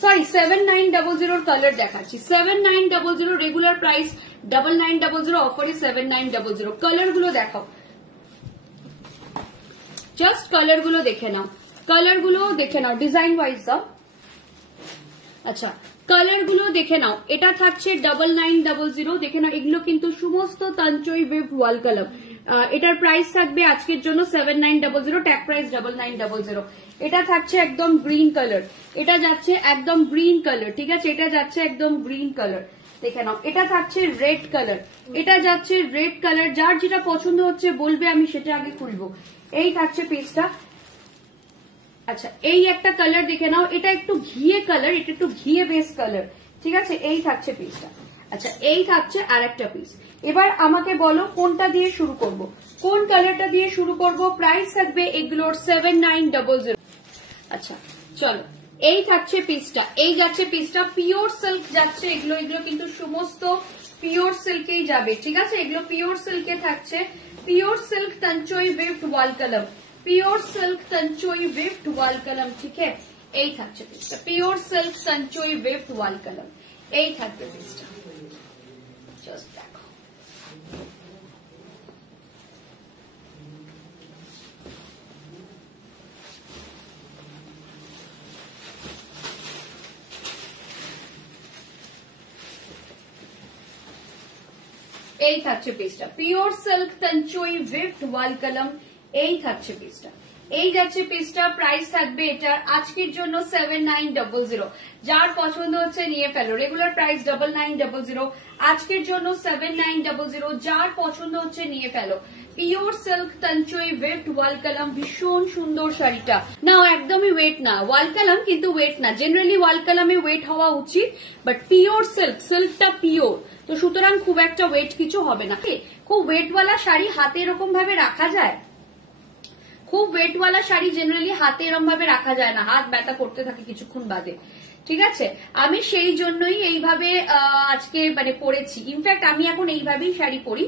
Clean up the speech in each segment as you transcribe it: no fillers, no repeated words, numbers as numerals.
Sorry 7900 colour দেখাচ্ছি। 7900 regular price 9900, অফারে 7900। Colour গুলো দেখাও, জাস্ট কালার গুলো দেখে নাও, কালার গুলো দেখে নাও, ডিজাইন ওয়াইজ দাও। আচ্ছা কালার গুলো দেখে নাও, এটা থাকছে 9900, দেখে নাও এগুলো কিন্তু সমস্ত তাঞ্চই ওয়েভ ওয়াল কালার। এটার প্রাইস থাকবে আজকের জন্য 7900, ট্যাগ প্রাইস 9900। এটা থাকছে একদম গ্রিন কালার, এটা যাচ্ছে একদম গ্রিন কালার, ঠিক আছে, এটা যাচ্ছে একদম গ্রিন কালার, দেখে নাও। এটা থাকছে রেড কালার, এটা যাচ্ছে রেড কালার। যার যেটা পছন্দ হচ্ছে বলবে, আমি সেটা আগে খুলবো। এই থাকছে পিসটা। আচ্ছা এই একটা কালার দেখে নাও, এটা একটু ঘিয়ে কালার, এটা একটু ঘিয়ে বেস কালার, ঠিক আছে। এই থাকছে পিসটা। আচ্ছা এই থাকছে আর একটা পিস। এবার আমাকে বলো কোনটা দিয়ে শুরু করব, কোন কালারটা দিয়ে শুরু করব। প্রাইস থাকবে এগুলোর 7900। আচ্ছা চলো, এই থাকছে পিসটা, এই যাচ্ছে পিসটা, পিওর সিল্ক যাচ্ছে এগুলো, এগুলো কিন্তু সমস্ত পিওর সিল্কেই যাবে, ঠিক আছে। এগুলো পিওর সিল্কে থাকছে, পিওর সিল্ক তঞ্চই ওয়েভড ওয়াল কলম, পিওর সিল্ক তঞ্চই ওয়েভড ওয়াল কলম, ঠিক আছে। এই থাকছে পিসটা, পিওর সিল্ক তঞ্চই ওয়েভড ওয়াল কলম, এই থাকবে পিসটা। জাস্ট দেখো, এই থাকছে পিসটা, পিওর সিল্ক তঞ্চই ওয়েভড ওয়াল কলম, এই থাকছে পিসটা। এই যাচ্ছে পিসটা, প্রাইস থাকবে এটার আজকের জন্য 7900। যার পছন্দ হচ্ছে নিয়ে ফেলো, রেগুলার প্রাইস 9900, আজকের জন্য 7900। যার পছন্দ হচ্ছে নিয়ে ফেলো। পিওর সিল্ক তঞ্চই ওয়েভড ওয়াল কলম, ভীষণ সুন্দর শাড়িটা। না একদমই ওয়েট না, ওয়াল কলম কিন্তু ওয়েট না, জেনারেলি ওয়াল কলমে ওয়েট হওয়া উচিত, বাট পিওর সিল্ক, সিল্কটা পিওর, তো সুতরাং খুব একটা ওয়েট কিছু হবে না। খুব ওয়েটওয়ালা শাড়ি হাতে এরকম ভাবে রাখা যায়, খুব ওয়েটওয়ালা শাড়ি জেনারেলি হাতে এরকম ভাবে রাখা যায় না, হাত ব্যথা করতে থাকে কিছুক্ষণ বাদে, ঠিক আছে। আমি সেই জন্যই এইভাবে আজকে মানে পরেছি। ইনফ্যাক্ট আমি এখন এইভাবেই শাড়ি পরি।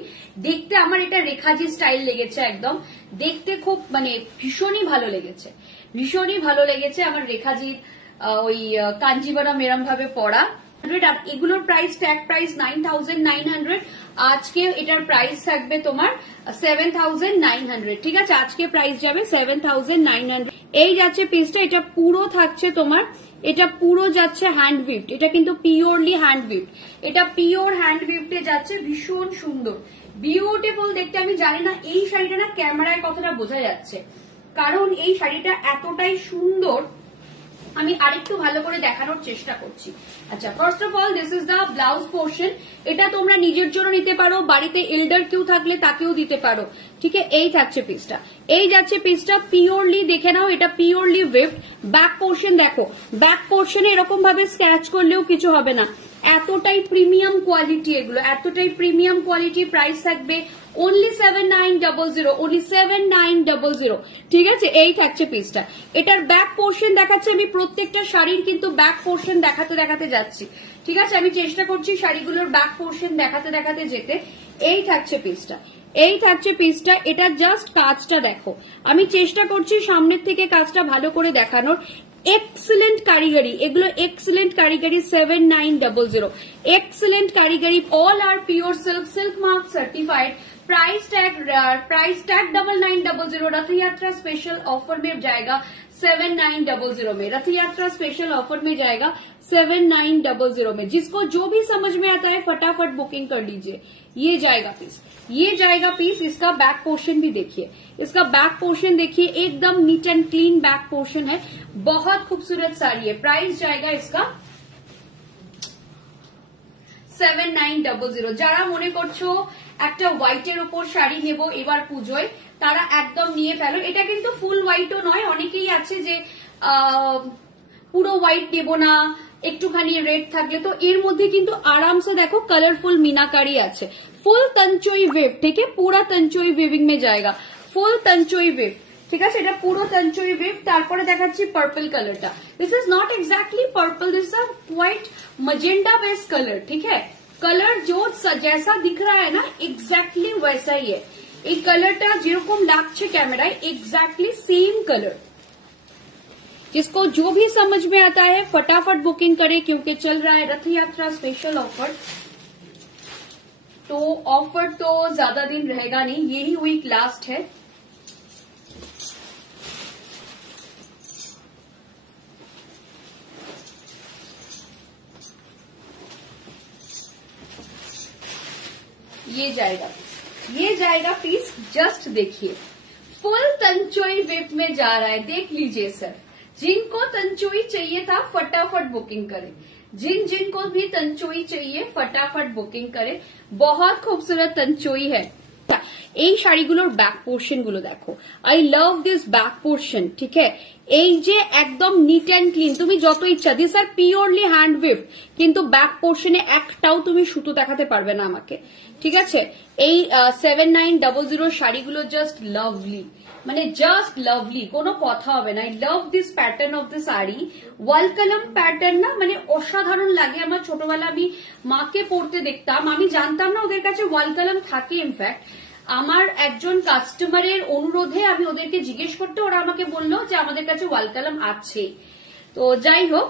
দেখতে আমার এটা রেখাজি স্টাইল লেগেছে, একদম দেখতে খুব মানে ভীষণই ভালো লেগেছে, ভীষণই ভালো লেগেছে আমার রেখাজির ওই কাঞ্জিবরম এরম ভাবে পরা। এগুলোর প্রাইস ট্যাগ প্রাইস 9900, আজকে এটার প্রাইস থাকবে তোমার 7900, ঠিক আছে। আজকে প্রাইস যাবে 7900। এই যাচ্ছে পিসটা, এটা পুরো থাকছে তোমার, এটা পুরো যাচ্ছে হ্যান্ড উইভড, এটা কিন্তু পিওরলি হ্যান্ড উইভড, এটা পিওর হ্যান্ড উইভডে যাচ্ছে, ভীষণ সুন্দর বিউটিফুল দেখতে। আমি জানি না এই শাড়িটা না ক্যামেরায় কতটা বোঝা যাচ্ছে, কারণ এই শাড়িটা এতটাই সুন্দর, আমি আরেকটু ভালো করে দেখানোর চেষ্টা করছি। আচ্ছা first of all this is the blouse portion, এটা তোমরা নিজের জন্য নিতে পারো, বাড়িতে এল্ডার কেউ থাকলে তাকেও দিতে পারো, ঠিক আছে। এই থাকছে পিসটা, এই যাচ্ছে পিসটা, পিওরলি দেখে নাও, এটা পিওরলি ওয়েভড। ব্যাক পোর্শন দেখো, ব্যাক পোর্শনে এরকম ভাবে স্ক্র্যাচ করলেও কিছু হবে না, এতটাই প্রিমিয়াম কোয়ালিটি এগুলো, এতটাই প্রিমিয়াম কোয়ালিটি। প্রাইস থাকবে only 7900, only 7900, ঠিক আছে। এই থাকছে পিসটা, এটার ব্যাক পোর্শন দেখাচ্ছে, আমি প্রত্যেকটা শাড়ির কিন্তু ব্যাক পোর্শন দেখাতে দেখাতে যাচ্ছি, ঠিক আছে। আমি চেষ্টা করছি শাড়িগুলোর ব্যাক পোর্শন দেখাতে দেখাতে যেতে। এই থাকছে পিসটা, এই থাকছে পিসটা, এটা জাস্ট কাজটা দেখো, আমি চেষ্টা করছি সামনের থেকে কাজটা ভালো করে দেখানোর। এক্সিলেন্ট কারিগরি, এগুলো এক্সিলেন্ট কারিগরি, 7900, এক্সিলেন্ট কারিগরি, all are pure silk, silk mark certified. Price tag 9900, Rath यात्रा स्पेशल ऑफर में जाएगा 7900 में, रथ यात्रा स्पेशल ऑफर में जाएगा 7900 में। जिसको जो भी समझ में आता है फटाफट बुकिंग कर लीजिए। ये जाएगा पीस, ये जाएगा पीस। इसका बैक पोर्शन भी देखिए, इसका बैक पोर्शन देखिए, एकदम neat and clean back portion है, बहुत खूबसूरत साड़ी है। प्राइस जाएगा इसका 7900। যারা মনে করছো একটা হোয়াইটের উপর শাড়ি নেব এবার পুজোয়, তারা একদম নিয়ে ফেলো। এটা কিন্তু ফুল হোয়াইটও নয়, অনেকেই আছে যে পুরো হোয়াইট নেব না, একটুখানি রেড থাকলে, তো এর মধ্যে কিন্তু আরামসে দেখো কালারফুল मीनाकारी আছে। ফুল তঞ্চই ওয়েভ থেকে পুরা তঞ্চই ওয়েভিং মে जाएगा, ফুল তঞ্চই ওয়েভ, ঠিক আছে। এটা পুরো তঞ্চই ওয়েভ। তারপরে দেখাচ্ছি পার্পল কালারটা, this is not exactly purple, this is a white magenta base colour, ठीक है। कलर जो जैसा दिख रहा है ना एग्जैक्टली वैसा ही है, এই কালারটা যেরকম লাগছে ক্যামেরায় এক্স্যাক্টলি সেম কালার, जिसको जो भी समझ में आता है फटाफट बुकिंग करे, क्योंकि चल रहा है रथ यात्रा स्पेशल ऑफर। तो ऑफर तो ज्यादा दिन रहेगा नहीं, यही वीक लास्ट है। ये जाएगा पीस, जस्ट देखिए फुल तंचोई विफ्ट में जा रहा है, देख लीजिए सर। जिनको तंचोई चाहिए था फटाफट बुकिंग करें, जिनको भी तंचोई चाहिए फटाफट बुकिंग करें। बहुत खूबसूरत तंचोई है। এই শাড়িগুলোর ব্যাক পোর্শন গুলো দেখো, I love this back portion, ঠিক है। এই যে একদম নিট অ্যান্ড ক্লিন, তুমি যত ইচ্ছা, দিস আর পিওরলি হ্যান্ড উইভড, কিন্তু ব্যাক পোর্শনে একটাও তুমি সুতো দেখাতে পারবে না আমাকে, ঠিক আছে। এই 7900 শাড়িগুলো জাস্ট লাভলি, মানে জাস্ট লাভলি, কোনো কথা হবে না। I love this pattern of the sari, ওয়াল কলম প্যাটার্ন না, মানে অসাধারণ লাগে। আমার ছোটবেলা আমি মাকে পরতে দেখতাম, আমি জানতাম না ওদের কাছে ওয়াল কলম থাকে। ইনফ্যাক্ট আমার একজন কাস্টমারের অনুরোধে আমি ওদেরকে জিজ্ঞেস করতে, ওরা আমাকে বললো যে আমাদের কাছে ওয়াল কলম আছে। তো যাই হোক,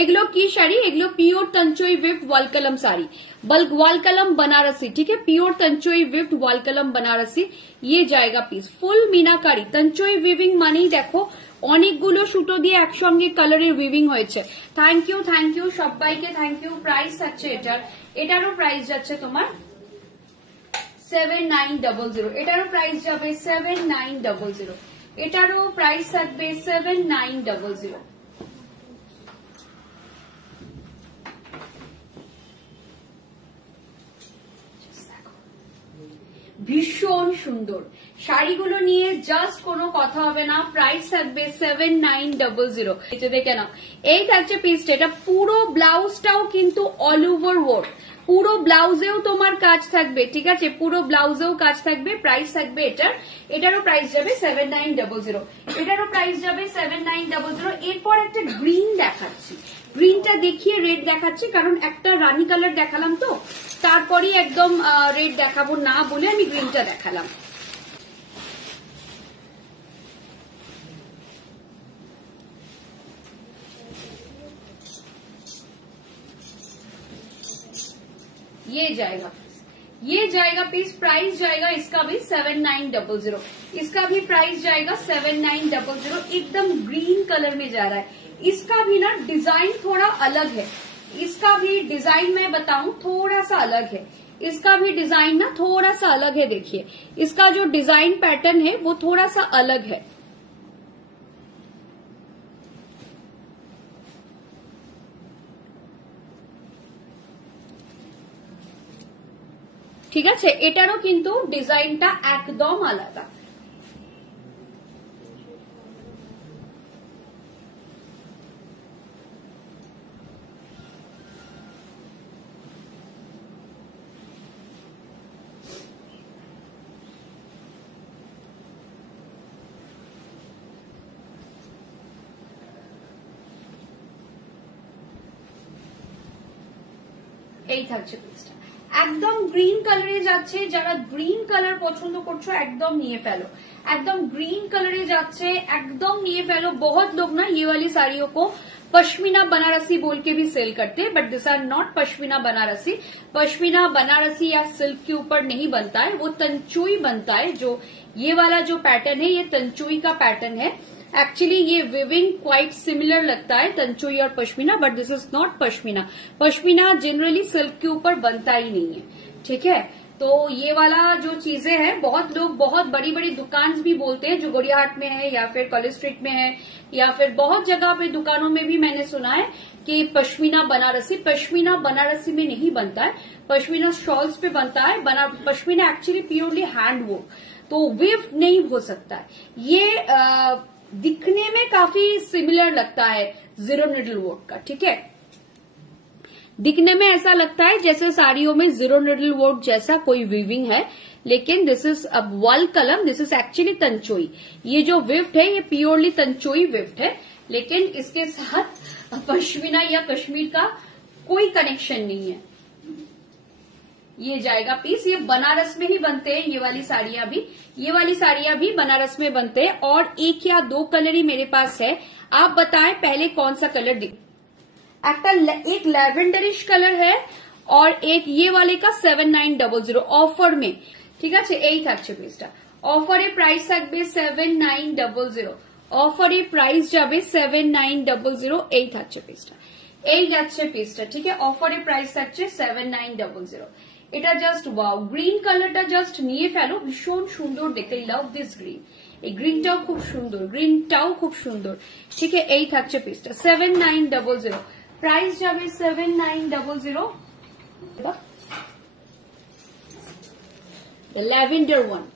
এগুলো কি শাড়ি, এগুলো পিওর তঞ্চোই উইভড ওয়াল কলম শাড়ি, बल्क वाल कलम बनारसी, ठीक है। प्योर तंचोई विफ्ट वाल कलम बनारसी, ये जाएगा पिस। फुल मीनाकारी तंचोई विविंग मानेই দেখো অনেকগুলো সুতো দিয়ে একসঙ্গে কালারের উইভিং হয়েছে। থ্যাংক ইউ সবাইকে, থ্যাংক ইউ। প্রাইস আছে এটারও প্রাইস যাচ্ছে তোমার 7900, এটারও প্রাইস যাবে 7900, এটারও প্রাইস থাকবে 7900। ভীষণ সুন্দর শাড়িগুলো নিয়ে জাস্ট কোনো কথা হবে না। প্রাইস থাকবে 7900। এটা দেখে নাও, এই থাকছে পিসটা। এটা পুরো ব্লাউজটাও কিন্তু অল ওভার ওয়ার্ক, পুরো ব্লাউজেও তোমার কাজ থাকবে, ঠিক আছে, পুরো ব্লাউজেও কাজ থাকবে। প্রাইস থাকবে এটারও প্রাইস যাবে 7900, এটারও প্রাইস যাবে 7900। এরপর একটা গ্রিন দেখাচ্ছি, গ্রিনটা দেখিয়ে রেড দেখাচ্ছি, কারণ একটা রানী কালার দেখালাম তো, তারপরে একদম রেড দেখাবো না বলে আমি গ্রিনটা দেখালাম। ये जाएगा पीस। प्राइस जाएगा इसका भी 7900, इसका भी प्राइस जाएगा 7900। एकदम ग्रीन कलर में जा रहा है। इसका भी ना डिजाइन थोड़ा अलग है, इसका भी डिजाइन मैं बताऊं थोड़ा सा अलग है, इसका भी डिजाइन ना थोड़ा सा अलग है। देखिए इसका जो डिजाइन पैटर्न है वो थोड़ा सा अलग है, ঠিক আছে। এটারও কিন্তু ডিজাইনটা একদম আলাদা। এই থাকছে পিসটা, একদম গ্রিন কালারে যাচ্ছে। যারা গ্রিন কালার পছন্দ করছো একদম নিয়ে ফেলো, একদম ग्रीन कलर जाच्छे, एकदम निये फैलो। बहुत लोग ना ये वाली साड़ियों को पश्मीना बनारसी बोल के भी सेल करते हैं, but this are not pashmina Banarasi. Pashmina Banarasi या सिल्क के ऊपर नहीं बनता है, वो तंचोई बनता है। जो ये वाला जो पैटर्न है ये तंचोई का पैटर्न है। एक्चुअली ये विविंग क्वाइट सिमिलर लगता है तंचोई और pashmina, but this is not pashmina. Pashmina generally silk के ऊपर बनता ही नहीं है, ठीक है। तो ये वाला जो चीजें हैं, बहुत लोग बहुत बड़ी बड़ी दुकान भी बोलते हैं, जो गोरियाहाट में है या फिर कॉलेज स्ट्रीट में है या फिर बहुत जगह पे दुकानों में भी मैंने सुना है कि पश्मीना बनारसी। पश्मीना बनारसी में नहीं बनता है, पश्मीना शॉल्स पे बनता है। Pashmina actually purely hand work, तो विव नहीं हो सकता है। ये दिखने में काफी सिमिलर लगता है जीरो निडल वर्क का, ठीक है। दिखने में ऐसा लगता है जैसे साड़ियों में जीरो निडल वर्क जैसा कोई वीविंग है, लेकिन दिस इज अब वॉल कलम, दिस इज एक्चुअली तंचोई। ये जो विफ्ट है ये प्योरली तंचोई विफ्ट है, लेकिन इसके साथ पश्मीना या कश्मीर का कोई कनेक्शन नहीं है। ये जाएगा पीस। ये बनारस में ही बनते हैं, ये वाली साड़ियां भी बनारस में बनते हैं। और एक या दो कलर ही मेरे पास है, आप बताएं पहले कौन सा कलर दिख। एक लैवेंडरिश कलर है और एक ये वाले का 7900 ऑफर में, ঠিক আছে। এই থাকছে পিসটা, অফারে প্রাইস থাকবে 7900, অফারে প্রাইস যাবে 7900। এই থাকছে পিসটা, এই যাচ্ছে পিসটা, ঠিক আছে। অফারে প্রাইস থাকছে 7900। এটা জাস্ট ওয়াও, গ্রিন কালারটা জাস্ট নিয়ে ফেলো, ভীষণ সুন্দর দেখতে, লাভ দিস গ্রিন। এই গ্রিনটাও খুব সুন্দর, ঠিক আছে। এই থাকছে পিসটা 7900, প্রাইস যাবে 7900। The lavender one,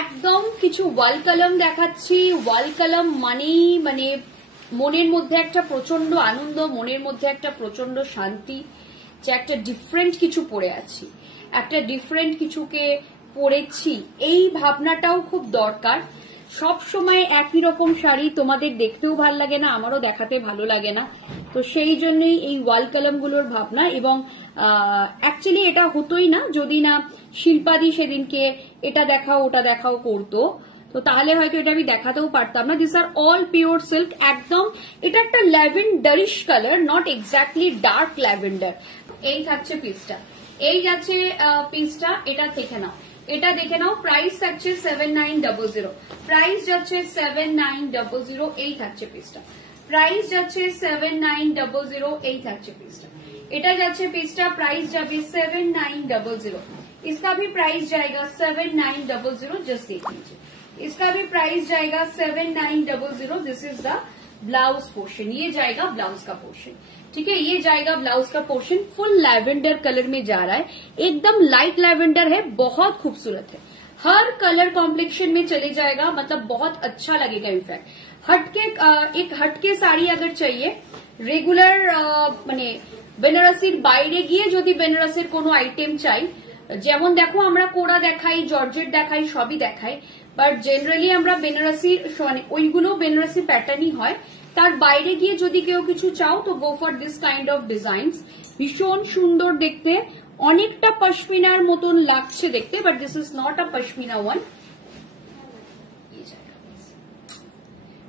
একদম কিছু ওয়াল কলম দেখাচ্ছি। ওয়াল কলম মানেই মানে মনের মধ্যে একটা প্রচন্ড আনন্দ, মনের মধ্যে একটা প্রচন্ড শান্তি, যে একটা ডিফারেন্ট কিছু পরে আছি, একটা ডিফারেন্ট কিছুকে পরেছি, এই ভাবনাটাও খুব দরকার। সব সময় একই রকম শাড়ি তোমাদের দেখতেও ভালো লাগে না, আমারও দেখাতে ভালো লাগে না, তো সেই জন্যই এই ওয়াল কলম গুলোর ভাবনা। এবং অ্যাকচুয়ালি এটা হতোই না যদি না শিল্পাদি সেদিনকে এটা দেখাও ওটা দেখাও করতো, তো তাহলে হয়তো এটা আমি দেখাতেও পারতাম না। This are all pure silk, একদম এটা একটা ল্যাভেন্ডারিশ colour, not exactly dark lavender. এই থাকছে পিসটা, এই যাচ্ছে পিসটা, এটা দেখে নাও, এটা দেখে নাও। প্রাইস থাকছে 7900, প্রাইস যাচ্ছে 7900। এই থাকছে পিসটা, প্রাইস যাচ্ছে 7900। এই থাকছে পিসটা, এটা যাচ্ছে পিসটা, প্রাইস যাবে 7900। इसका भी प्राइस जाएगा 7900, जस्ट देख लीजिए, इसका भी प्राइस जाएगा 7900। This is the blouse portion, ये जाएगा ब्लाउज का पोर्शन, ठीक है, ये जाएगा ब्लाउज का पोर्शन। फुल लैवेंडर कलर में जा रहा है, एकदम लाइट लैवेंडर है, बहुत खूबसूरत है, हर कलर कॉम्प्लेक्शन में चले जाएगा, मतलब बहुत अच्छा लगेगा। इनफैक्ट हटके एक हटके साड़ी अगर चाहिए, रेगुलर মানে বেনারসির বাইরে গিয়ে যদি বেনারসের কোনো আইটেম চাই, যেমন দেখো আমরা কোড়া দেখাই, জর্জেট দেখাই, সবই দেখাই, বাট জেনারেলি আমরা বেনারসি মানে ওইগুলো বেনারসি প্যাটার্নই হয়। তার বাইরে গিয়ে যদি কেউ কিছু চাও তো go for this kind of designs, ভীষণ সুন্দর দেখতে, অনেকটা পশমিনার মতন লাগছে দেখতে, but this is not a pashmina one.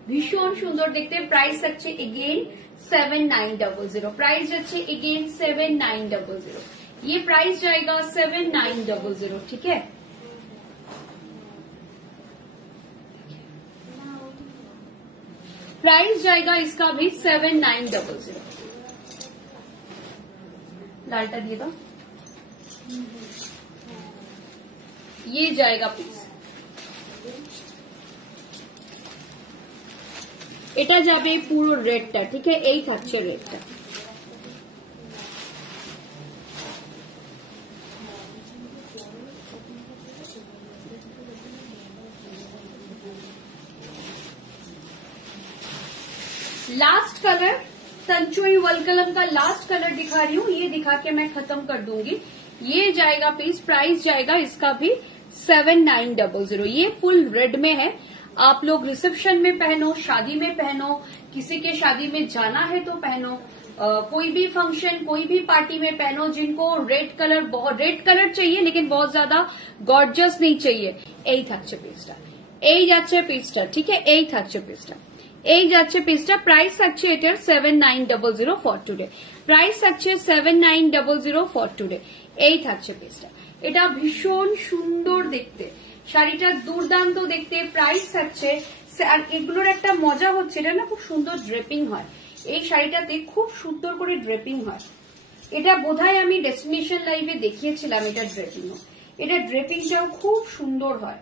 ভীষণ সুন্দর দেখতে, প্রাইস হচ্ছে এগেন 7900, प्राइस যাচ্ছে अगेन 7900, ये प्राइस जाएगा 7900, ठीक है। प्राइस जाएगा इसका भी 7900। लालटा दिए दो, ये जाएगा पीस, এটা যাবে পুরো রেডটা, ঠিক আছে। এই থাকছে রেডটা, लास्ट कलर तंचुई वलकलम का लास्ट कलर दिखा रही हूँ, ये दिखा के मैं खत्म कर दूंगी। ये जाएगा पीस, प्राइस जाएगा इसका भी 7900। ये फुल रेड में है, आप लोग रिसेप्शन में पहनो, शादी में पहनो, किसी के शादी में जाना है तो पहनो, कोई भी फंक्शन कोई भी पार्टी में पहनो। जिनको रेड कलर, बहुत रेड कलर चाहिए लेकिन बहुत ज्यादा गॉर्जियस नहीं चाहिए, এই থাকছে পিসটা, এই যাচ্ছে পিসটা, ঠিক আছে। এই থাকছে পিসটা, এই যাচ্ছে পিসটা, প্রাইস থাকছে এটার 7900 ফর টুডে, প্রাইস থাকছে 7900 ফর টুডে। এই থাকছে পিসটা, এটা ভীষণ সুন্দর দেখতে, শাড়িটা দুর্দান্ত দেখতে, প্রাইস থাকছে। আর এগুলোর একটা মজা হচ্ছে, এটা না খুব সুন্দর ড্রেপিং হয়, এই শাড়িটাতে খুব সুন্দর করে ড্রেপিং হয়। এটা বোধহয় আমি ডেস্টিনেশন লাইভে দেখিয়েছিলাম, এটা ড্রেপিংও, এটা ড্রেপিংটাও খুব সুন্দর হয়।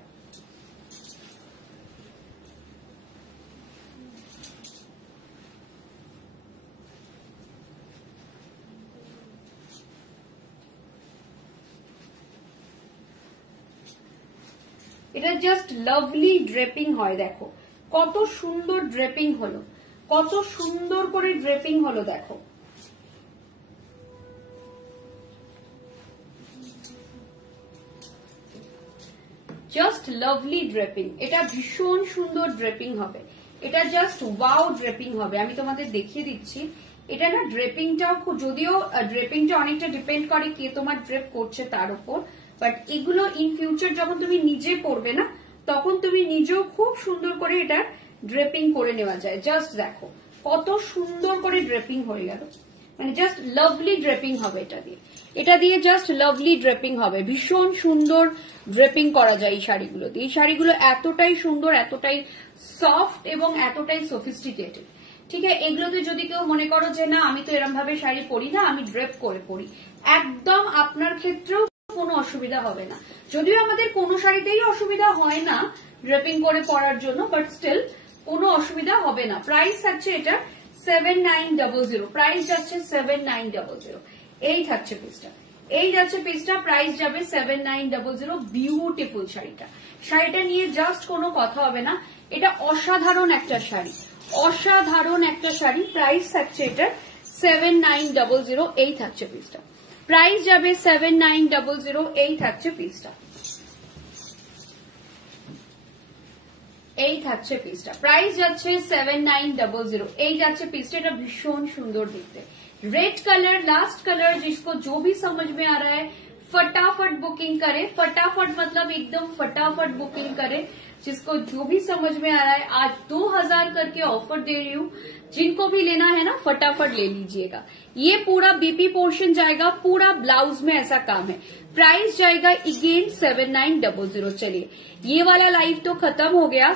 এটা জাস্ট লাভলি ড্রেপিং হয়, দেখো কত সুন্দর ড্রেপিং হলো, কত সুন্দর করে ড্রেপিং হলো, দেখো জাস্ট লাভলি ড্রেপিং, এটা ভীষণ সুন্দর ড্রেপিং হবে, এটা জাস্ট ওয়াও ড্রেপিং হবে। আমি তোমাদের দেখিয়ে দিচ্ছি, এটা না ড্রেপিংটাও যদিও ড্রেপিংটা অনেকটা ডিপেন্ড করে কে তোমার ড্রেপ করছে তার উপর, বাট এগুলো ইন ফিউচার যখন তুমি নিজে পড়বে না তখন তুমি নিজেও খুব সুন্দর করে এটা ড্রেপিং করে নেওয়া যায়। জাস্ট দেখো কত সুন্দর করে ড্রেপিং হয়ে গেল, মানে জাস্ট লাভলি ড্রেপিং হবে এটা দিয়ে জাস্ট লাভলি ড্রেপিং হবে। ভীষণ সুন্দর ড্রেপিং করা যায় এই শাড়িগুলো দিয়ে। এই শাড়িগুলো এতটাই সুন্দর, এতটাই সফট এবং এতটাই সফিস্টিকেটেড। ঠিক আছে, এগুলোতে যদি কেউ মনে করো যে না আমি তো এরকম ভাবে শাড়ি পরি না, আমি ড্রেপ করে পরি, একদম আপনার ক্ষেত্রেও কোনো অসুবিধা হবে না। যদিও আমাদের কোনো শাড়িতেই অসুবিধা হয় না ড্রেপিং করে পরার জন্য, বাট স্টিল কোনো অসুবিধা হবে না। প্রাইস থাকছে এটা 7900, প্রাইস যাচ্ছে 7900। এই থাকছে পিসটা, এই যাচ্ছে পিসটা, প্রাইস যাবে 7900। বিউটিফুল শাড়িটা নিয়ে জাস্ট কোনো কথা হবে না, এটা অসাধারণ একটা শাড়ি, অসাধারণ একটা শাড়ি। প্রাইস থাকছে এটা 7900। এই থাকছে পিসটা, প্রাইস যাবে 7900। এই থাকছে পিসটা, এই থাকছে পিসটা, প্রাইস যাচ্ছে 7900। এই যাচ্ছে পিসটা, এটা ভীষণ সুন্দর দেখতে, रेड कलर, लास्ट कलर। जिसको जो भी समझ में आ रहा है फटाफट बुकिंग करे, फटाफट मतलब एकदम फटाफट बुकिंग करे। जिसको जो भी समझ में आ रहा है, आज 2000 करके ऑफर दे रही हूँ, जिनको भी लेना है ना फटाफट ले लीजिएगा। ये पूरा बीपी पोर्शन जाएगा, पूरा ब्लाउज में ऐसा काम है। प्राइस जाएगा अगेन 7900। चलिए ये वाला लाइव तो खत्म हो गया।